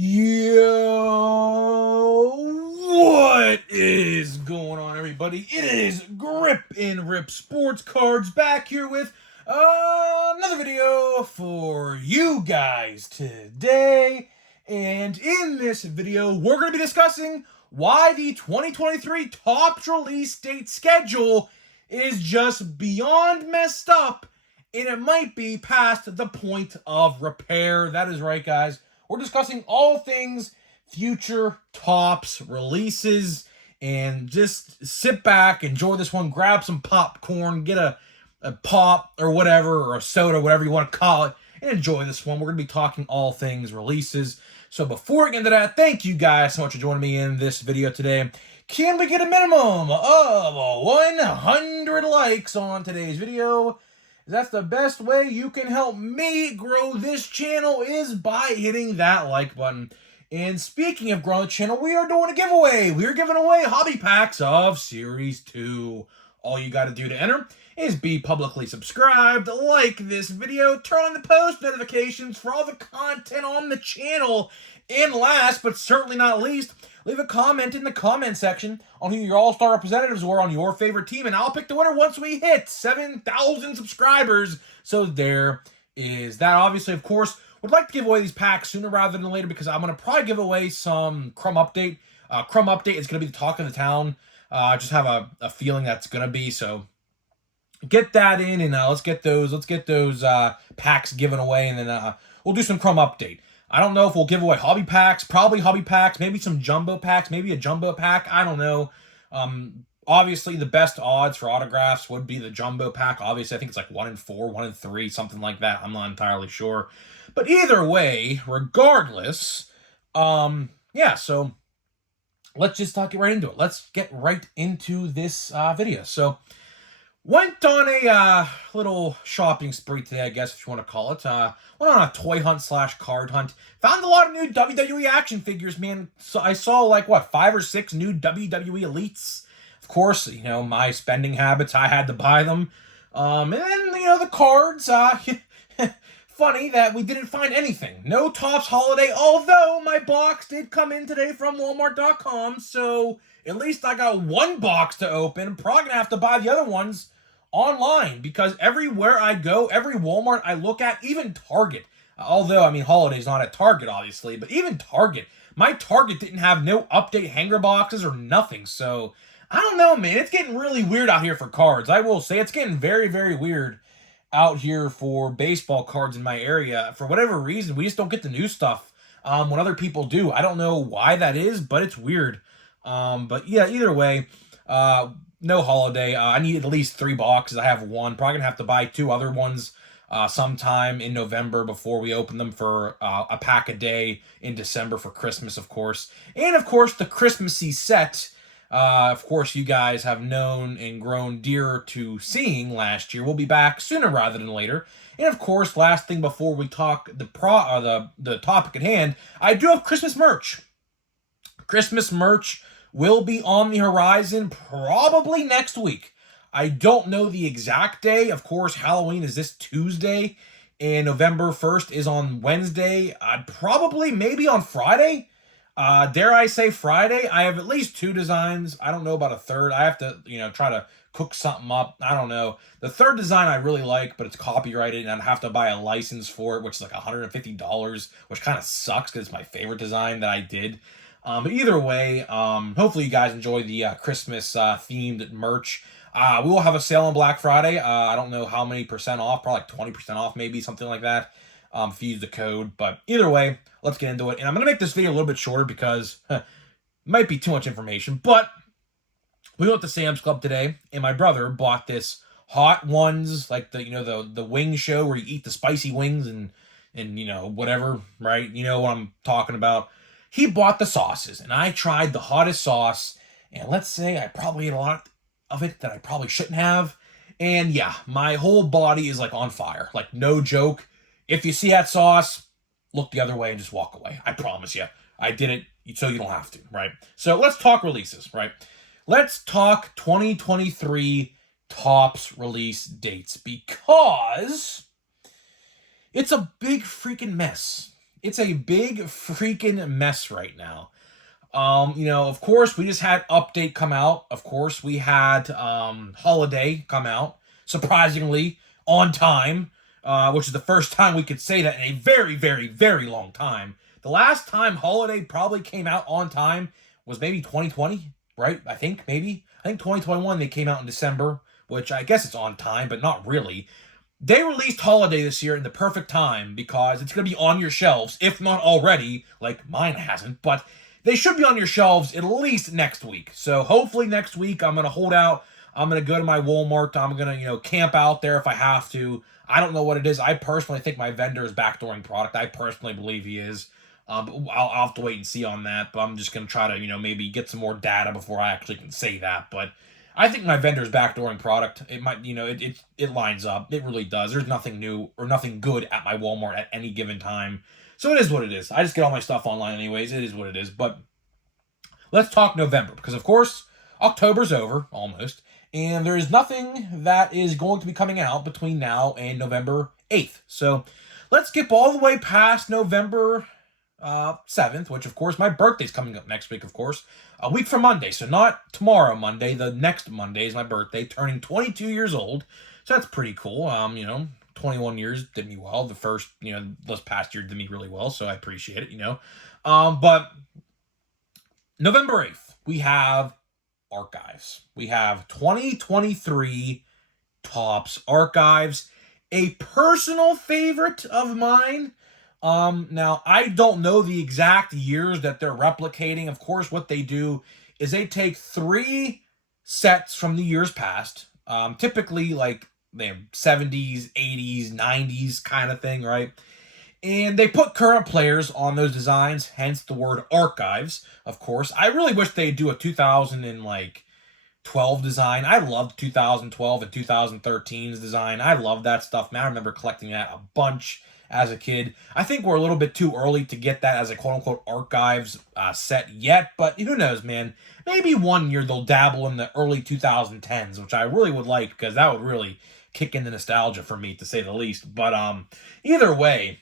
Yo, what is going on, everybody? It is Grip and Rip Sports Cards back here with another video for you guys today. And in this video, we're going to be discussing why the 2023 Topps release date schedule is just beyond messed up, and it might be past the point of repair. That is right, guys. We're discussing all things future Topps releases, and just sit back, enjoy this one, grab some popcorn, get a pop or whatever, or a soda, whatever you want to call it, and enjoy this one. We're going to be talking all things releases. So before we get into that, thank you guys so much for joining me in this video today. Can we get a minimum of 100 likes on today's video? That's the best way you can help me grow this channel, is by hitting that like button. And speaking of growing the channel, we are doing a giveaway. We are giving away hobby packs of Series 2. All you got to do to enter is be publicly subscribed, like this video, turn on the post notifications for all the content on the channel, and last but certainly not least, leave a comment in the comment section on who your all-star representatives were on your favorite team, and I'll pick the winner once we hit 7,000 subscribers. So there is that. Obviously, of course, would like to give away these packs sooner rather than later, because I'm going to probably give away some Crumb Update. Crumb Update is going to be the talk of the town. I just have a feeling that's going to be, so get that in, and let's get those packs given away, and then we'll do some Crumb Update. I don't know if we'll give away hobby packs, probably hobby packs, maybe some jumbo packs, maybe a jumbo pack, I don't know. Obviously, the best odds for autographs would be the jumbo pack. Obviously, I think it's like 1 in 4, 1 in 3, something like that. I'm not entirely sure. But either way, regardless, yeah, so let's just get right into it. Let's get right into this video. So, went on a little shopping spree today, I guess, if you want to call it. Went on a toy hunt / card hunt. Found a lot of new WWE action figures, man. So I saw, like, what, 5 or 6 new WWE Elites. Of course, you know, my spending habits, I had to buy them. And then, you know, the cards, funny that we didn't find anything. No Topps Holiday, although my box did come in today from Walmart.com, so at least I got one box to open. I'm probably going to have to buy the other ones online, because everywhere I go, every Walmart I look at, even Target, although, I mean, Holiday's not at Target, obviously, but even Target, my Target didn't have no update hanger boxes or nothing, so I don't know, man. It's getting really weird out here for cards. I will say it's getting very, very weird out here for baseball cards in my area. For whatever reason, we just don't get the new stuff when other people do. I don't know why that is, but it's weird. But yeah, either way, no Holiday. I need at least 3 boxes. I have 1. Probably gonna have to buy 2 other ones sometime in November before we open them for a pack a day in December for Christmas, of course. And of course, the Christmassy set. Of course, you guys have known and grown dear to seeing last year. We'll be back sooner rather than later. And of course, last thing before we talk the topic at hand, I do have Christmas merch. Christmas merch will be on the horizon probably next week. I don't know the exact day. Of course, Halloween is this Tuesday, and November 1st is on Wednesday. Probably maybe on Friday. Dare I say Friday? I have at least 2 designs. I don't know about a third. I have to, you know, try to cook something up. I don't know. The third design I really like, but it's copyrighted, and I'd have to buy a license for it, which is like $150, which kind of sucks because it's my favorite design that I did. But either way, hopefully you guys enjoy the Christmas themed merch. We will have a sale on Black Friday. I don't know how many percent off, probably like 20% off, maybe something like that. If you use the code. But either way, let's get into it. And I'm going to make this video a little bit shorter because it might be too much information. But we went to Sam's Club today, and my brother bought this Hot Ones, like the wing show where you eat the spicy wings and you know, whatever, right? You know what I'm talking about. He bought the sauces, and I tried the hottest sauce, and let's say I probably ate a lot of it that I probably shouldn't have. And yeah, my whole body is like on fire. Like, no joke. If you see that sauce, look the other way and just walk away. I promise you. I did it so you don't have to, right? So let's talk releases, right? Let's talk 2023 Topps release dates, because it's a big freaking mess. It's a big freaking mess right now. Of course, we just had Update come out. Of course, we had Holiday come out, surprisingly on time, which is the first time we could say that in a very, very, very long time. The last time Holiday probably came out on time was maybe 2020, right? I think 2021 they came out in December, which I guess it's on time, but not really. They released Holiday this year in the perfect time because it's going to be on your shelves, if not already, like mine hasn't, but they should be on your shelves at least next week. So hopefully next week I'm going to hold out. I'm going to go to my Walmart. I'm going to, camp out there if I have to. I don't know what it is. I personally think my vendor is backdooring product. I personally believe he is. I'll have to wait and see on that, but I'm just going to try to, maybe get some more data before I actually can say that. But I think my vendor's backdooring product. It might, it lines up. It really does. There's nothing new or nothing good at my Walmart at any given time. So it is what it is. I just get all my stuff online anyways. It is what it is. But let's talk November because, of course, October's over almost, and there is nothing that is going to be coming out between now and November 8th. So let's skip all the way past November 7th, which, of course, my birthday's coming up next week, of course. A week from Monday, so not tomorrow Monday. The next Monday is my birthday, turning 22 years old. So that's pretty cool. 21 years did me well. The first, this past year did me really well, so I appreciate it, But November 8th, we have Archives. We have 2023 Topps Archives, a personal favorite of mine. Now, I don't know the exact years that they're replicating. Of course, what they do is they take 3 sets from the years past, typically like the 70s, 80s, 90s kind of thing, right? And they put current players on those designs, hence the word archives, of course. I really wish they'd do a 2012 design. I loved 2012 and 2013's design. I love that stuff, man. I remember collecting that a bunch as a kid. I think we're a little bit too early to get that as a quote-unquote archives set yet, but who knows, man. Maybe one year they'll dabble in the early 2010s, which I really would like because that would really kick in the nostalgia for me, to say the least. But either way,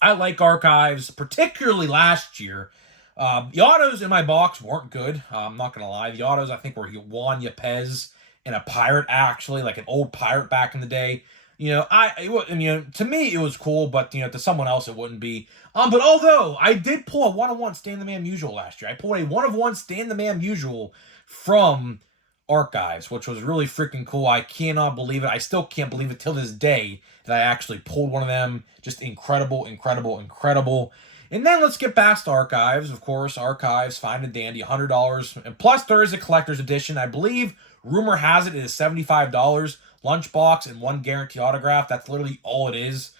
I like archives, particularly last year. The autos in my box weren't good. I'm not going to lie. The autos, I think, were Juan Yepez and a pirate, actually, like an old pirate back in the day. To me, it was cool, but, to someone else, it wouldn't be. But although I did pull a 1-of-1 Stan the Man Musial last year. I pulled a 1-of-1 Stan the Man Musial from Archives, which was really freaking cool. I cannot believe it. I still can't believe it till this day that I actually pulled one of them. Just incredible, incredible, incredible. And then let's get past Archives. Of course, Archives, fine and dandy, $100. And plus, there is a collector's edition. I believe, rumor has it, it is $75. Lunchbox and 1 guarantee autograph. That's literally all it is.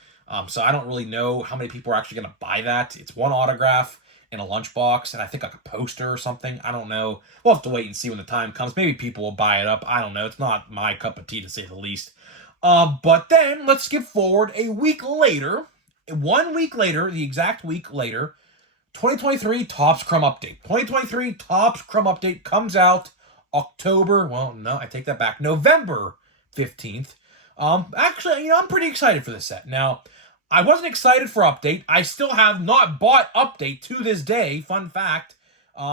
So I don't really know how many people are actually going to buy that. It's 1 autograph in a lunchbox, and I think like a poster or something. I don't know. We'll have to wait and see when the time comes. Maybe people will buy it up. I don't know. It's not my cup of tea, to say the least. But then let's skip forward a week later. 1 week later, the exact week later, 2023 Topps Crumb Update. 2023 Topps Crumb Update comes out November 15th. Actually, I'm pretty excited for this set. Now, I wasn't excited for Update. I still have not bought Update to this day, fun fact,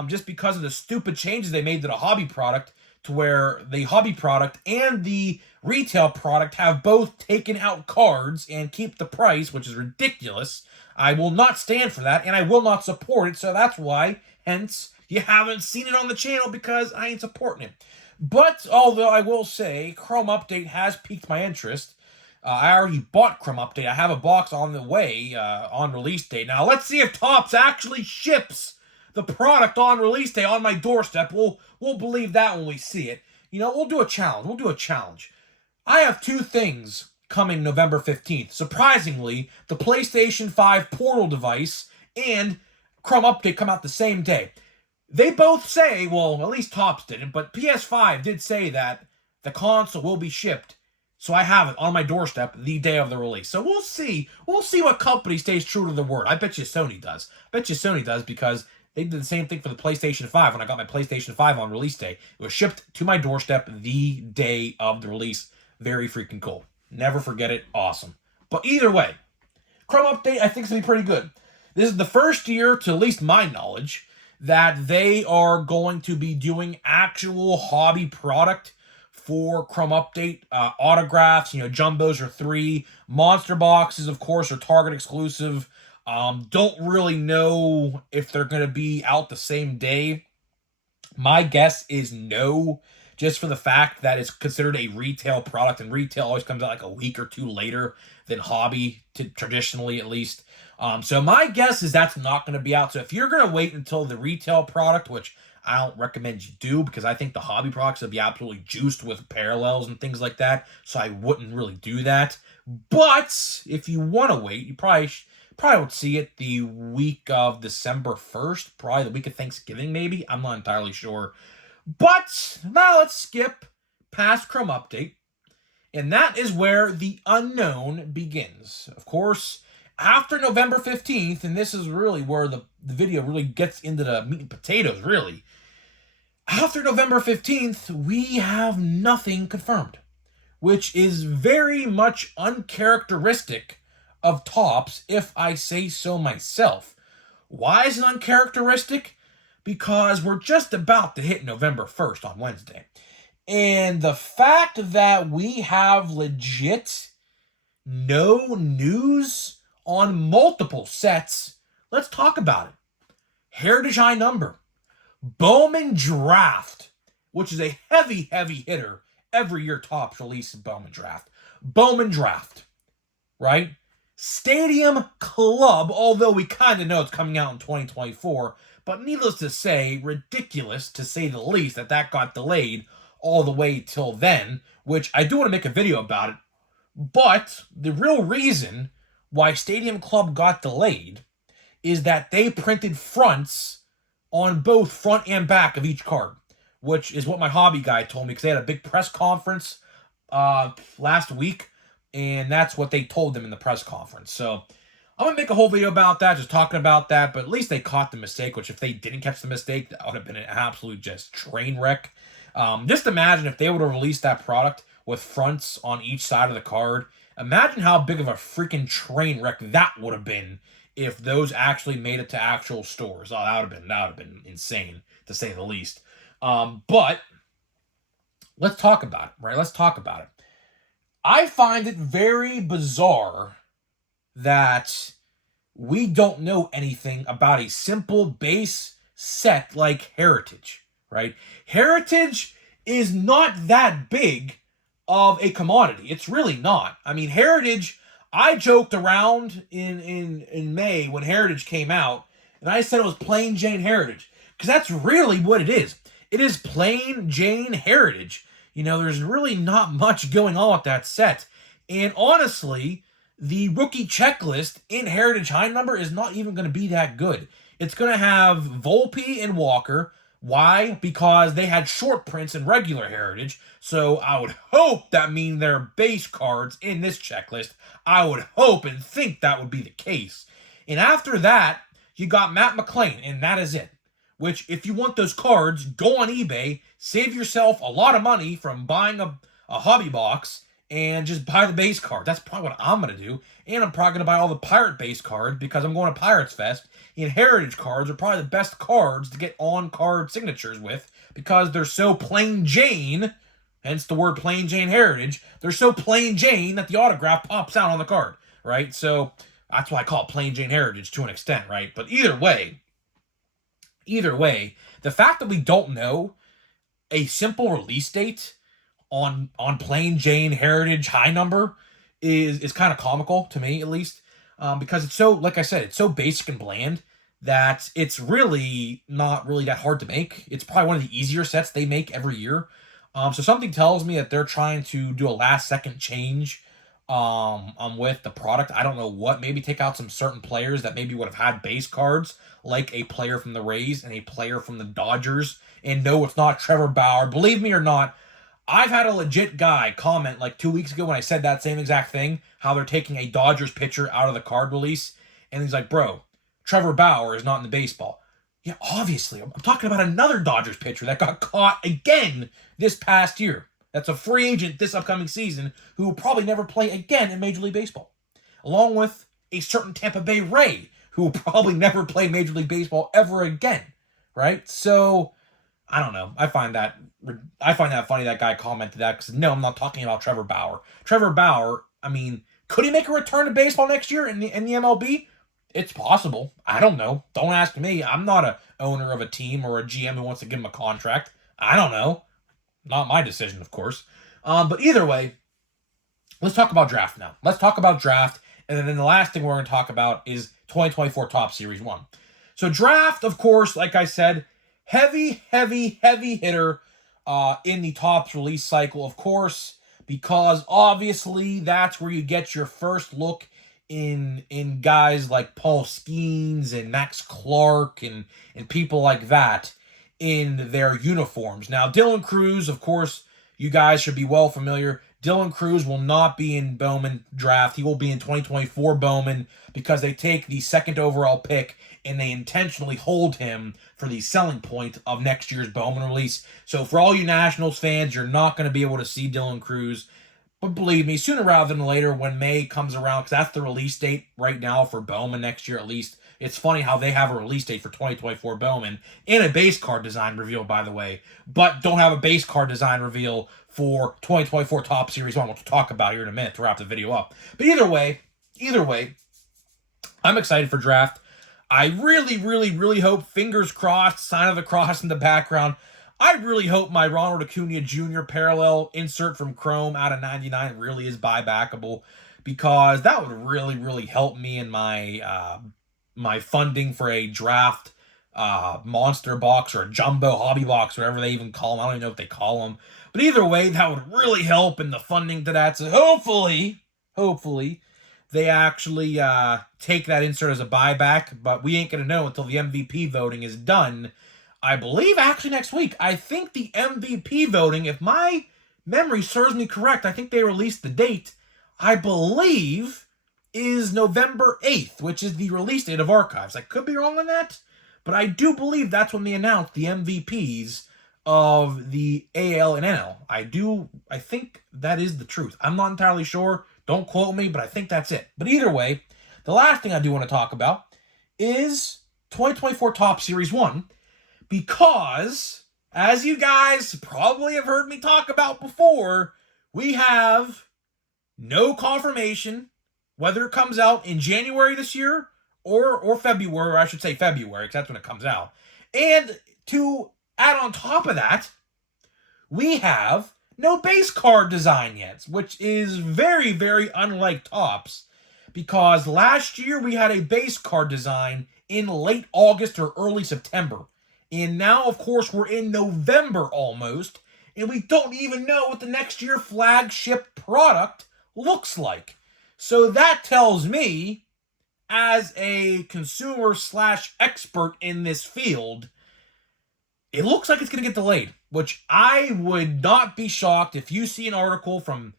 just because of the stupid changes they made to the hobby product, to where the hobby product and the retail product have both taken out cards and keep the price, which is ridiculous. I will not stand for that, and I will not support it, so that's why, hence, you haven't seen it on the channel, because I ain't supporting it. But, although I will say, Chrome Update has piqued my interest. I already bought Chrome Update. I have a box on the way on release day. Now, let's see if Topps actually ships the product on release day on my doorstep. We'll believe that when we see it. We'll do a challenge. I have 2 things coming November 15th. Surprisingly, the PlayStation 5 Portal device and Chrome Update come out the same day. They both say, well, at least Topps didn't, but PS5 did say that the console will be shipped. So I have it on my doorstep the day of the release. So we'll see. We'll see what company stays true to their word. I bet you Sony does. Because they did the same thing for the PlayStation 5 when I got my PlayStation 5 on release day. It was shipped to my doorstep the day of the release. Very freaking cool. Never forget it. Awesome. But either way, Chrome update, I think, is going to be pretty good. This is the first year, to at least my knowledge, that they are going to be doing actual hobby product for Chrome update. Autographs, jumbos are 3. Monster boxes, of course, are Target exclusive. Don't really know if they're going to be out the same day. My guess is no, just for the fact that it's considered a retail product, and retail always comes out like a week or 2 later than hobby, traditionally at least. So my guess is that's not going to be out. So if you're going to wait until the retail product, which I don't recommend you do, because I think the hobby products will be absolutely juiced with parallels and things like that, so I wouldn't really do that. But if you want to wait, you probably would see it the week of December 1st, probably the week of Thanksgiving, maybe. I'm not entirely sure. But now let's skip past Chrome update. And that is where the unknown begins. Of course, after November 15th, and this is really where the video really gets into the meat and potatoes, really. After November 15th, we have nothing confirmed, which is very much uncharacteristic of Topps, if I say so myself. Why is it uncharacteristic? Because we're just about to hit November 1st on Wednesday. And the fact that we have legit no news on multiple sets, let's talk about it. Heritage High Number. Bowman Draft, which is a heavy, heavy hitter. Every year Topps releases Bowman Draft. Bowman Draft, right? Stadium Club, although we kind of know it's coming out in 2024, but needless to say, ridiculous to say the least that got delayed all the way till then, which I do want to make a video about it. But the real reason why Stadium Club got delayed is that they printed fronts on both front and back of each card, which is what my hobby guy told me, because they had a big press conference last week, and that's what they told them in the press conference. So I'm going to make a whole video about that, just talking about that, but at least they caught the mistake, which if they didn't catch the mistake, that would have been an absolute just train wreck. Just imagine if they would have released that product with fronts on each side of the card. Imagine how big of a freaking train wreck that would have been if those actually made it to actual stores. Oh, that would have been insane, to say the least. But let's talk about it, right? Let's talk about it. I find it very bizarre that we don't know anything about a simple base set like Heritage, right? Heritage is not that big of a commodity. It's really not. I mean, Heritage, I joked around in May when Heritage came out, and I said it was plain Jane Heritage, because that's really what it is. It is plain Jane Heritage. There's really not much going on with that set. And honestly, the rookie checklist in Heritage High Number is not even going to be that good. It's going to have Volpe and Walker. Why? Because they had short prints in regular Heritage. So I would hope that means they're base cards in this checklist. I would hope and think that would be the case. And after that, you got Matt McLean, and that is it. Which, if you want those cards, go on eBay, save yourself a lot of money from buying a hobby box, and just buy the base card. That's probably what I'm going to do. And I'm probably going to buy all the Pirate base cards, because I'm going to Pirates Fest. And Heritage cards are probably the best cards to get on-card signatures with, because they're so plain Jane, hence the word plain Jane Heritage. They're so plain Jane that the autograph pops out on the card, right? So that's why I call it plain Jane Heritage to an extent, right? But either way, the fact that we don't know a simple release date on plain Jane Heritage High Number is kind of comical to me, at least, because it's so, like I said, it's so basic and bland that it's really not really that hard to make. It's probably one of the easier sets they make every year. So something tells me that they're trying to do a last-second change with the product. I don't know what. Maybe take out some certain players that maybe would have had base cards, like a player from the Rays and a player from the Dodgers. And no, it's not Trevor Bauer. Believe me or not, I've had a legit guy comment like 2 weeks ago when I said that same exact thing, how they're taking a Dodgers pitcher out of the card release. And he's like, bro, Trevor Bauer is not in the baseball. Yeah, obviously. I'm talking about another Dodgers pitcher that got caught again this past year. That's a free agent this upcoming season who will probably never play again in Major League Baseball. Along with a certain Tampa Bay Ray, who will probably never play Major League Baseball ever again, right? So, I don't know. I find that funny that guy commented that, because no, I'm not talking about Trevor Bauer. Trevor Bauer, I mean, could he make a return to baseball next year in the MLB? It's possible. I don't know. Don't ask me. I'm not a owner of a team or a GM who wants to give him a contract. I don't know. Not my decision, of course. But either way, let's talk about draft now. Let's talk about draft, and then the last thing we're going to talk about is 2024 Top Series 1. So draft, of course, like I said, heavy hitter in the Topps release cycle, of course, because obviously that's where you get your first look in guys like Paul Skeens and Max Clark and people like that in their uniforms. Now, Dylan Cruz, of course, you guys should be well familiar. Dylan Cruz will not be in Bowman Draft. He will be in 2024 Bowman, because they take the second overall pick and they intentionally hold him for the selling point of next year's Bowman release. So for all you Nationals fans, you're not going to be able to see Dylan Cruz. But believe me, sooner rather than later, when May comes around, because that's the release date right now for Bowman next year at least. It's funny how they have a release date for 2024 Bowman and a base card design reveal, by the way, but don't have a base card design reveal for 2024 Top Series 1, which we'll talk about here in a minute to wrap the video up. But either way, I'm excited for draft. I really hope, fingers crossed, sign of the cross in the background, I really hope my Ronald Acuna Jr. parallel insert from Chrome out of 99 really is buybackable, because that would really help me in my my funding for a draft monster box or a jumbo hobby box, whatever they even call them. I don't even know what they call them. But either way, that would really help in the funding to that. So hopefully, they actually take that insert as a buyback. But we ain't going to know until the MVP voting is done. I believe actually next week. I think the MVP voting, if my memory serves me correct, I think they released the date, I believe, is November 8th, which is the release date of Archives. I could be wrong on that, but I do believe that's when they announced the MVPs of the AL and NL. I think that is the truth. I'm not entirely sure. Don't quote me, but I think that's it. But either way, the last thing I do want to talk about is 2024 Top Series 1, because, as you guys probably have heard me talk about before, we have no confirmation whether it comes out in January this year or February, or I should say February, because that's when it comes out. And to add on top of that, we have no base card design yet, which is very unlike Topps, because last year we had a base card design in late August or early September. And now, of course, we're in November almost, and we don't even know what the next year flagship product looks like. So that tells me, as a consumer / expert in this field, it looks like it's going to get delayed, which I would not be shocked if you see an article from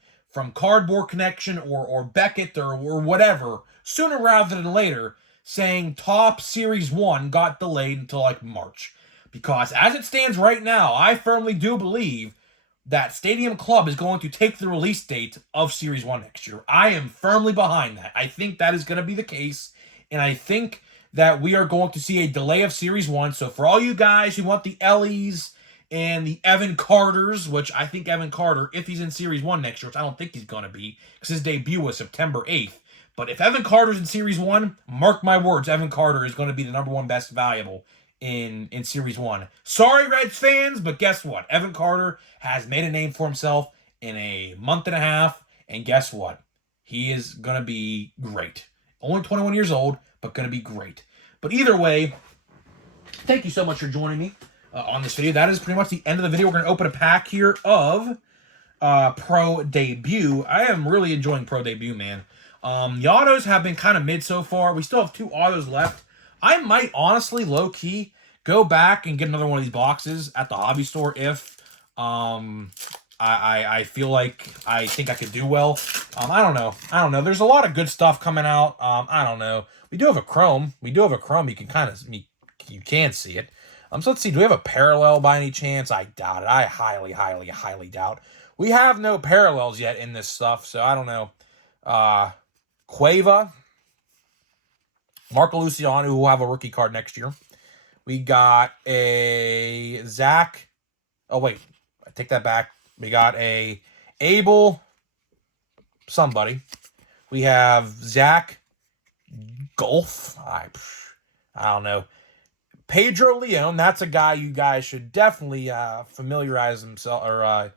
Cardboard Connection or Beckett or whatever, sooner rather than later, saying Top Series 1 got delayed until like March. Because as it stands right now, I firmly do believe that Stadium Club is going to take the release date of Series 1 next year. I am firmly behind that. I think that is going to be the case, and I think that we are going to see a delay of Series 1. So for all you guys who want the Ellies and the Evan Carters, which I think Evan Carter, if he's in Series 1 next year, which I don't think he's going to be, because his debut was September 8th, but if Evan Carter's in Series 1, mark my words, Evan Carter is going to be the number one best valuable in Series 1. Sorry, Reds fans, but guess what? Evan Carter has made a name for himself in a month and a half, and guess what? He is going to be great. Only 21 years old, but going to be great. But either way, thank you so much for joining me on this video. That is pretty much the end of the video. We're going to open a pack here of Pro Debut. I am really enjoying Pro Debut, man. The autos have been kind of mid so far. We still have 2 autos left. I might honestly, low-key, go back and get another one of these boxes at the hobby store if I feel like I think I could do well. I don't know. There's a lot of good stuff coming out. I don't know. We do have a Chrome. You can see it. So let's see. Do we have a parallel by any chance? I doubt it. I highly doubt. We have no parallels yet in this stuff, so I don't know. Cueva. Marco Luciano, who will have a rookie card next year. We got a Zach. Oh, wait. I take that back. We got a Abel somebody. We have Zach Golf. I don't know. Pedro Leon. That's a guy you guys should definitely familiarize himself. Or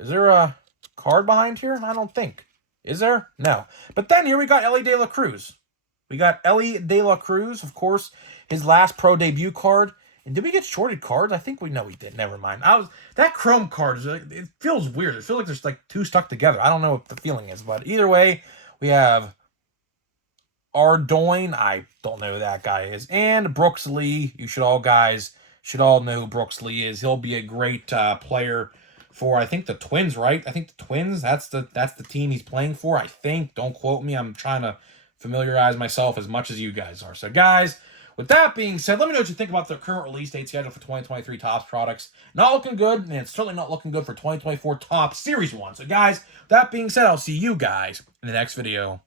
is there a card behind here? I don't think. Is there? No. But then here we got Ellie De La Cruz. We got Ellie De La Cruz, of course, his last pro debut card. And did we get shorted cards? I think we know we did. Never mind. That chrome card is it feels weird. It feels like there's like two stuck together. I don't know what the feeling is, but either way, we have Ardoin. I don't know who that guy is, and Brooks Lee. You should all know who Brooks Lee is. He'll be a great player for, I think, the Twins, right? I think the Twins. That's the team he's playing for. I think. Don't quote me. I'm trying to familiarize myself as much as you guys are. So, guys, with that being said, let me know what you think about the current release date schedule for 2023 Topps products. Not looking good, and it's certainly not looking good for 2024 Topps Series 1. So, guys, with that being said, I'll see you guys in the next video.